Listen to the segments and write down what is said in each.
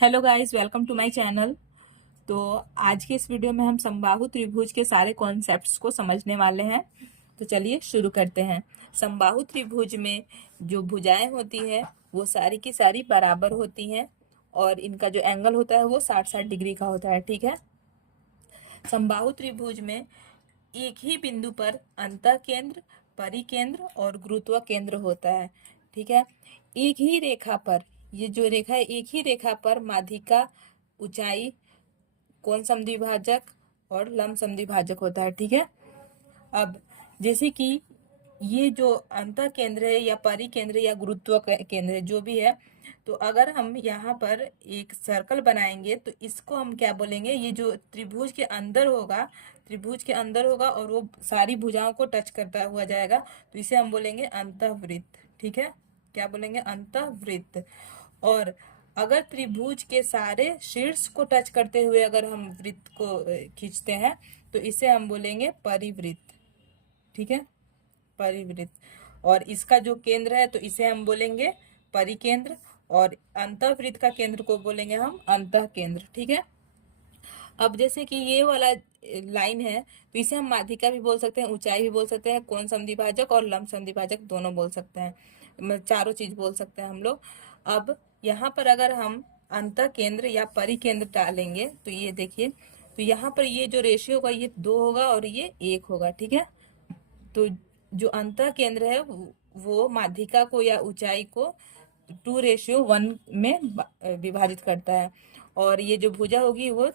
Hello guys, welcome to my channel. तो आज के इस वीडियो में हम समबाहु त्रिभुज के सारे कॉन्सेप्ट्स को समझने वाले हैं। तो चलिए शुरू करते हैं। समबाहु त्रिभुज में जो भुजाएं होती है वो सारी की सारी बराबर होती हैं और इनका जो एंगल होता है वो 60-60 डिग्री का होता है। ठीक है। समबाहु त्रिभुज में एक ही बिंदु पर अंतः केंद्र, परिकेंद्र और गुरुत्व केंद्र होता है। ठीक है। एक ही रेखा पर, ये जो रेखा है, एक ही रेखा पर माध्यिका, ऊंचाई, कोण समद्विभाजक और लंब समद्विभाजक होता है। ठीक है। अब जैसे कि ये जो अंतः केंद्र है या परिकेंद्र या गुरुत्व केंद्र है, जो भी है, तो अगर हम यहाँ पर एक सर्कल बनाएंगे तो इसको हम क्या बोलेंगे, ये जो त्रिभुज के अंदर होगा, त्रिभुज के अंदर होगा और वो सारी भुजाओं को टच करता हुआ जाएगा, तो इसे हम बोलेंगे अंतःवृत्त। ठीक है। क्या बोलेंगे? अंतःवृत्त। और अगर त्रिभुज के सारे शीर्ष को टच करते हुए अगर हम वृत्त को खींचते हैं तो इसे हम बोलेंगे परिवृत्त। ठीक है। परिवृत्त। और इसका जो केंद्र है तो इसे हम बोलेंगे परिकेंद्र और अंतःवृत्त का केंद्र को बोलेंगे हम अंतः केंद्र। ठीक है। अब जैसे कि ये वाला लाइन है तो इसे हम माध्यिका भी बोल सकते हैं, ऊंचाई भी बोल सकते हैं, कोण समद्विभाजक और लंब समद्विभाजक दोनों बोल सकते हैं, चारों चीज बोल सकते हैं हम लोग। अब यहाँ पर अगर हम अंतः केंद्र या परिकेंद्र डालेंगे तो ये देखिए, तो यहाँ पर ये जो रेशियो होगा ये 2 होगा और ये 1 होगा। ठीक है। तो जो अंतः केंद्र है वो माध्यिका को या ऊंचाई को 2:1 में विभाजित करता है और ये जो भुजा होगी वो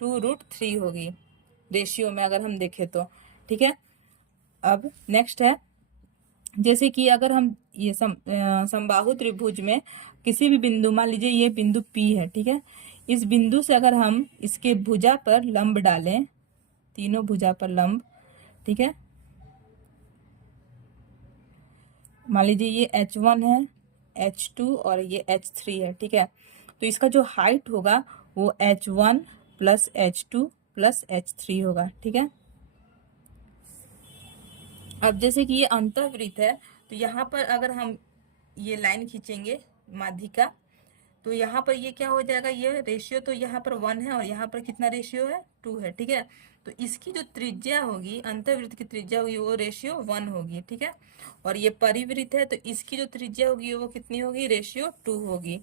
2√3 होगी रेशियो में, अगर हम देखें तो। ठीक है। अब नेक्स्ट है, जैसे कि अगर हम ये समबाहु त्रिभुज में किसी भी बिंदु, मान लीजिए ये बिंदु P है। ठीक है। इस बिंदु से अगर हम इसके भुजा पर लंब डालें, तीनों भुजा पर लंब, ठीक है, मान लीजिए ये H1 है, H2 और ये H3 है। ठीक है। तो इसका जो हाइट होगा वो H1 plus H2 plus H3 होगा। ठीक है। अब जैसे कि ये अंतःवृत्त है तो यहाँ पर अगर हम ये लाइन खींचेंगे माध्यिका, तो यहाँ पर ये क्या हो जाएगा, ये रेशियो तो यहाँ पर 1 है और यहाँ पर कितना रेशियो है, 2 है। ठीक है। तो इसकी जो त्रिज्या होगी, अंतःवृत्त की त्रिज्या होगी, वो रेशियो 1 होगी। ठीक है। और ये परिवृत्त है तो इसकी जो त्रिज्या होगी वो कितनी होगी, रेशियो 2 होगी।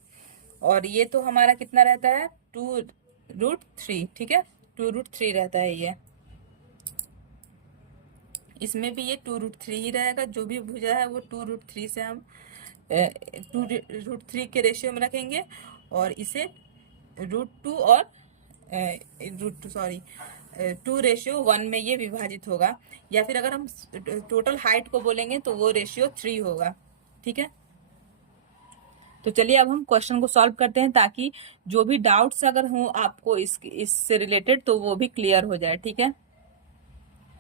और ये तो हमारा कितना रहता है, 2√3। ठीक है। 2√3 रहता है ये। इसमें भी ये 2√3 ही रहेगा, जो भी भुजा है वो 2√3 से हम 2√3 के रेशियो में रखेंगे और इसे √2 और √2 सॉरी 2:1 में ये विभाजित होगा। या फिर अगर हम टोटल हाइट को बोलेंगे तो वो रेशियो 3 होगा। ठीक है। तो चलिए अब हम क्वेश्चन को सॉल्व करते हैं ताकि जो भी डाउट्स अगर हो आपको इससे रिलेटेड तो वो भी क्लियर हो जाए। ठीक है।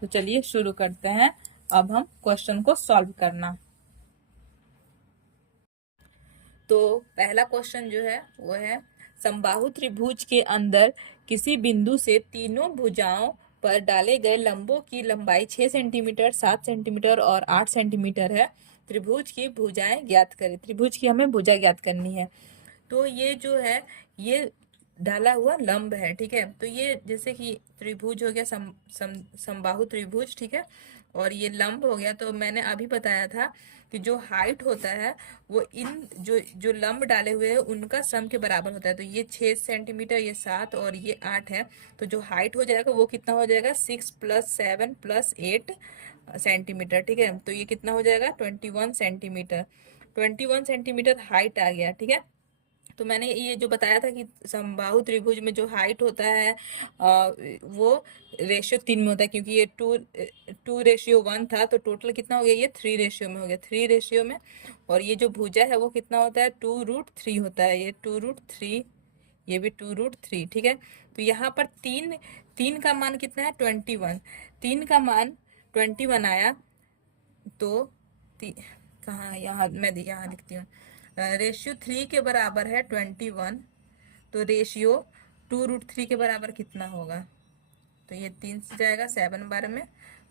तो चलिए शुरू करते हैं अब हम क्वेश्चन को सॉल्व करना। तो पहला क्वेश्चन जो है वो है, समबाहु त्रिभुज के अंदर किसी बिंदु से तीनों भुजाओं पर डाले गए लंबों की लंबाई 6 सेंटीमीटर, 7 सेंटीमीटर और 8 सेंटीमीटर है। त्रिभुज की भुजाएं ज्ञात करें। त्रिभुज की हमें भुजा ज्ञात करनी है। तो ये जो है ये डाला हुआ लंब है। ठीक है। तो ये जैसे कि त्रिभुज हो गया, समबाहु त्रिभुज। ठीक है। और ये लंब हो गया। तो मैंने अभी बताया था कि जो हाइट होता है वो इन जो जो लंब डाले हुए हैं उनका सम के बराबर होता है। तो ये 6 सेंटीमीटर, ये 7 और ये 8 है। तो जो हाइट हो जाएगा वो कितना हो जाएगा, 6 + 7 + 8 सेंटीमीटर। ठीक है। तो ये कितना हो जाएगा, 21 सेंटीमीटर। 21 सेंटीमीटर हाइट आ गया। ठीक है। तो मैंने ये जो बताया था कि समबाहु त्रिभुज में जो हाइट होता है वो रेशियो 3 में होता है, क्योंकि ये 2:1 था तो टोटल कितना हो गया, ये 3 रेशियो में हो गया, 3 रेशियो में। और ये जो भुजा है वो कितना होता है, 2√3 होता है, ये 2√3, ये भी 2√3। ठीक है। तो यहाँ पर तीन तीन का मान कितना है, 21। 3 का मान 21 आया। तो कहाँ, यहाँ मैं यहाँ लिखती हूँ, रेशियो 3 के बराबर है 21। तो रेशियो 2√3 के बराबर कितना होगा, तो ये 3 से जाएगा 7 बार में,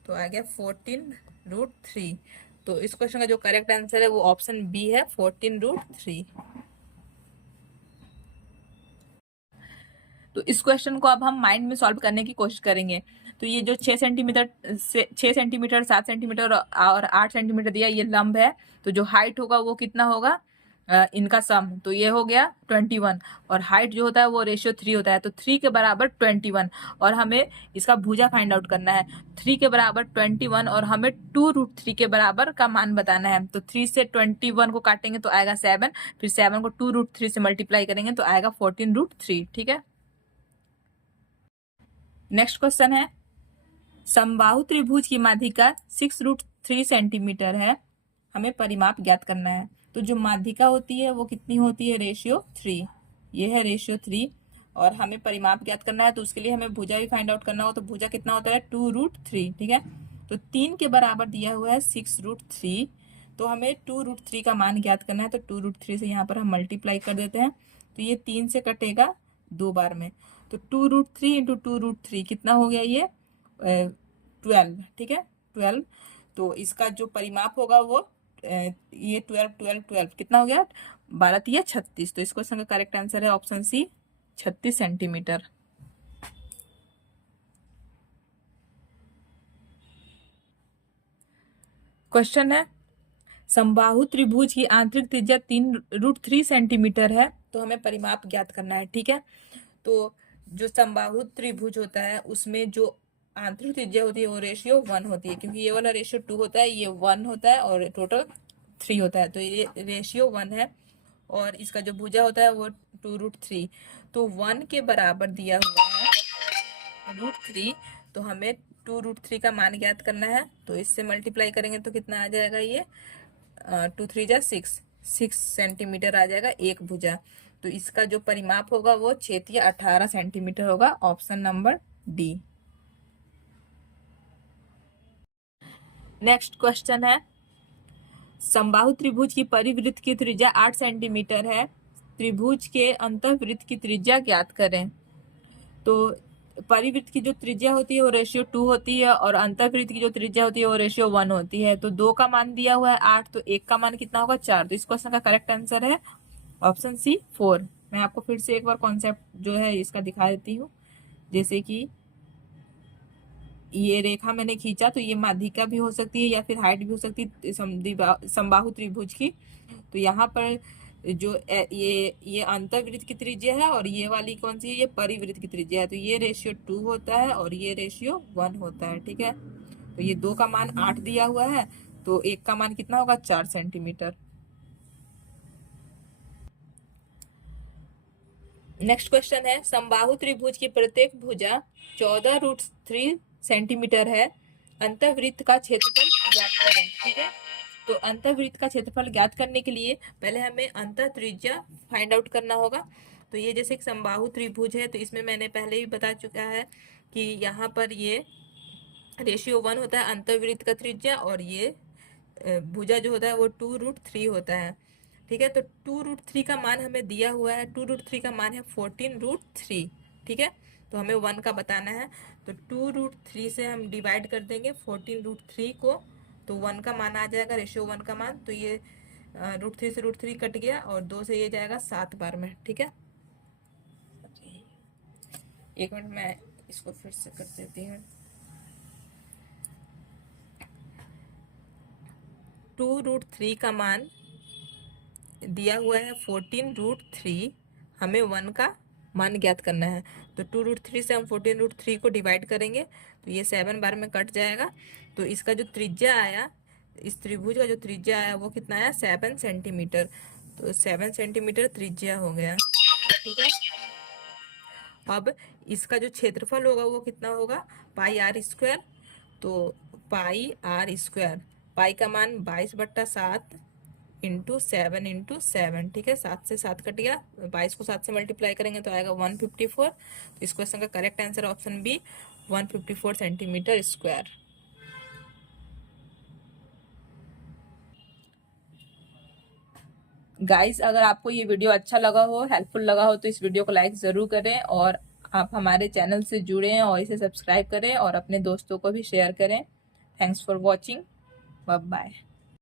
तो आ गया 14√3। तो इस क्वेश्चन का जो करेक्ट आंसर है वो ऑप्शन बी है, 14√3। तो इस क्वेश्चन को अब हम माइंड में सॉल्व करने की कोशिश करेंगे। तो ये जो 6 सेंटीमीटर 7 सेंटीमीटर और 8 सेंटीमीटर दिया, ये लंब है। तो जो हाइट होगा वो कितना होगा, इनका सम, तो ये हो गया 21। और हाइट जो होता है वो रेशियो 3 होता है, तो 3 के बराबर 21। और हमें इसका भुजा फाइंड आउट करना है। 3 के बराबर 21 और हमें 2√3 के बराबर का मान बताना है। तो 3 से 21 को काटेंगे तो आएगा 7, फिर 7 को 2√3 से मल्टीप्लाई करेंगे तो आएगा 14√3। ठीक है। नेक्स्ट क्वेश्चन है, समबाहु त्रिभुज की माध्यिका 6√3 सेंटीमीटर है, हमें परिमाप ज्ञात करना है। तो जो माध्यिका होती है वो कितनी होती है, रेशियो 3। ये है रेशियो 3 और हमें परिमाप ज्ञात करना है, तो उसके लिए हमें भुजा भी फाइंड आउट करना हो। तो भुजा कितना होता है, 2√3। ठीक है। तो 3 के बराबर दिया हुआ है 6√3, तो हमें 2√3 का मान ज्ञात करना है। तो 2√3 से यहाँ पर हम मल्टीप्लाई कर देते हैं, तो ये 3 से कटेगा 2 बार में। तो 2√3 इंटू 2√3 कितना हो गया, ये 12। ठीक है, 12। तो इसका जो परिमाप होगा वो ये 12 12 12 कितना हो गया, 12 या 36। तो इस क्वेश्चन का करेक्ट आंसर है ऑप्शन सी, 36 सेंटीमीटर। क्वेश्चन है, समबाहु त्रिभुज की आंतरिक त्रिज्या 3√3 सेंटीमीटर है, तो हमें परिमाप ज्ञात करना है। ठीक है। तो जो समबाहु त्रिभुज होता है उसमें जो आंतरिक त्रिज्या होती है वो रेशियो 1 होती है, क्योंकि ये वाला रेशियो 2 होता है, ये 1 होता है और टोटल 3 होता है। तो ये रेशियो 1 है और इसका जो भुजा होता है वो 2√3। तो 1 के बराबर दिया हुआ है √3, तो हमें 2√3 का मान ज्ञात करना है। तो इससे मल्टीप्लाई करेंगे तो कितना आ जाएगा, ये 2 3 जा 6 सेंटीमीटर आ जाएगा एक भुजा। तो इसका जो परिमाप होगा वो 6 या 18 सेंटीमीटर होगा, option number D. Next question है, समबाहु त्रिभुज की परिवृत्त की त्रिज्या 8 सेंटीमीटर है, त्रिभुज के अंतःवृत्त की त्रिज्या ज्ञात करें। तो परिवृत्त की जो त्रिज्या होती है वो रेशियो 2 होती है और अंतःवृत्त की जो त्रिज्या होती है वो रेशियो 1 होती है। तो 2 का मान दिया हुआ है 8, तो 1 का मान कितना होगा, 4। तो इस क्वेश्चन का करेक्ट आंसर है ऑप्शन सी, 4। मैं आपको फिर से एक बार कॉन्सेप्ट जो है इसका दिखा देती हूँ। जैसे कि ये रेखा मैंने खींचा, तो ये माध्यिका भी हो सकती है या फिर हाइट भी हो सकती है समबाहु त्रिभुज की। तो यहाँ पर जो ये अंतःवृत्त की त्रिज्या है और ये वाली कौन सी है, ये परिवृत्त की त्रिज्या है। तो ये रेशियो 2 होता है और ये रेशियो 1 होता है। ठीक है। तो ये 2 का मान 8 दिया हुआ है, तो 1 का मान कितना होगा, 4 सेंटीमीटर। नेक्स्ट क्वेश्चन है, समबाहु त्रिभुज की प्रत्येक भुजा 14√3 सेंटीमीटर है, अंतःवृत्त का क्षेत्रफल ज्ञात करें। ठीक है। तो अंतःवृत्त का क्षेत्रफल ज्ञात करने के लिए पहले हमें अंतः त्रिज्या फाइंड आउट करना होगा। तो ये जैसे एक समबाहु त्रिभुज है, तो इसमें मैंने पहले ही बता चुका है कि यहाँ पर ये रेशियो 1 होता है अंतःवृत्त का त्रिज्या, और ये भुजा जो होता है वो 2√3 होता है। ठीक है। तो 2√3 का मान हमें दिया हुआ है, 2√3 का मान है 14√3। ठीक है। तो हमें 1 का बताना है, तो 2√3 से हम डिवाइड कर देंगे 14√3 को, तो 1 का मान आ जाएगा, रेशियो 1 का मान। तो ये √3 से √3 कट गया और 2 से ये जाएगा 7 बार में। ठीक है। एक मिनट मैं इसको फिर से कर देती हूँ। 2√3 का मान दिया हुआ है 14√3, हमें 1 का मान ज्ञात करना है। तो 2√3 से हम 14√3 को डिवाइड करेंगे तो ये 7 बार में कट जाएगा। तो इसका जो त्रिज्या आया, इस त्रिभुज का जो त्रिज्या आया वो कितना आया, 7 सेंटीमीटर। तो 7 सेंटीमीटर त्रिज्या हो गया। ठीक है। अब इसका जो क्षेत्रफल होगा वो कितना होगा, पाई आर स्क्वायर। तो पाई आर स्क्वायर, पाई का मान 22/7 इंटू 7 इंटू 7। ठीक है। 7 से 7 कट गया, 22 को 7 से मल्टीप्लाई करेंगे तो आएगा 154। तो इस क्वेश्चन का correct answer option B, 154 centimetre square. Guys, अगर आपको ये वीडियो अच्छा लगा हो, हेल्पफुल लगा हो, तो इस वीडियो को लाइक ज़रूर करें और आप हमारे चैनल से जुड़ें और इसे सब्सक्राइब करें और अपने दोस्तों को भी शेयर करें। Thanks for watching. Bye bye.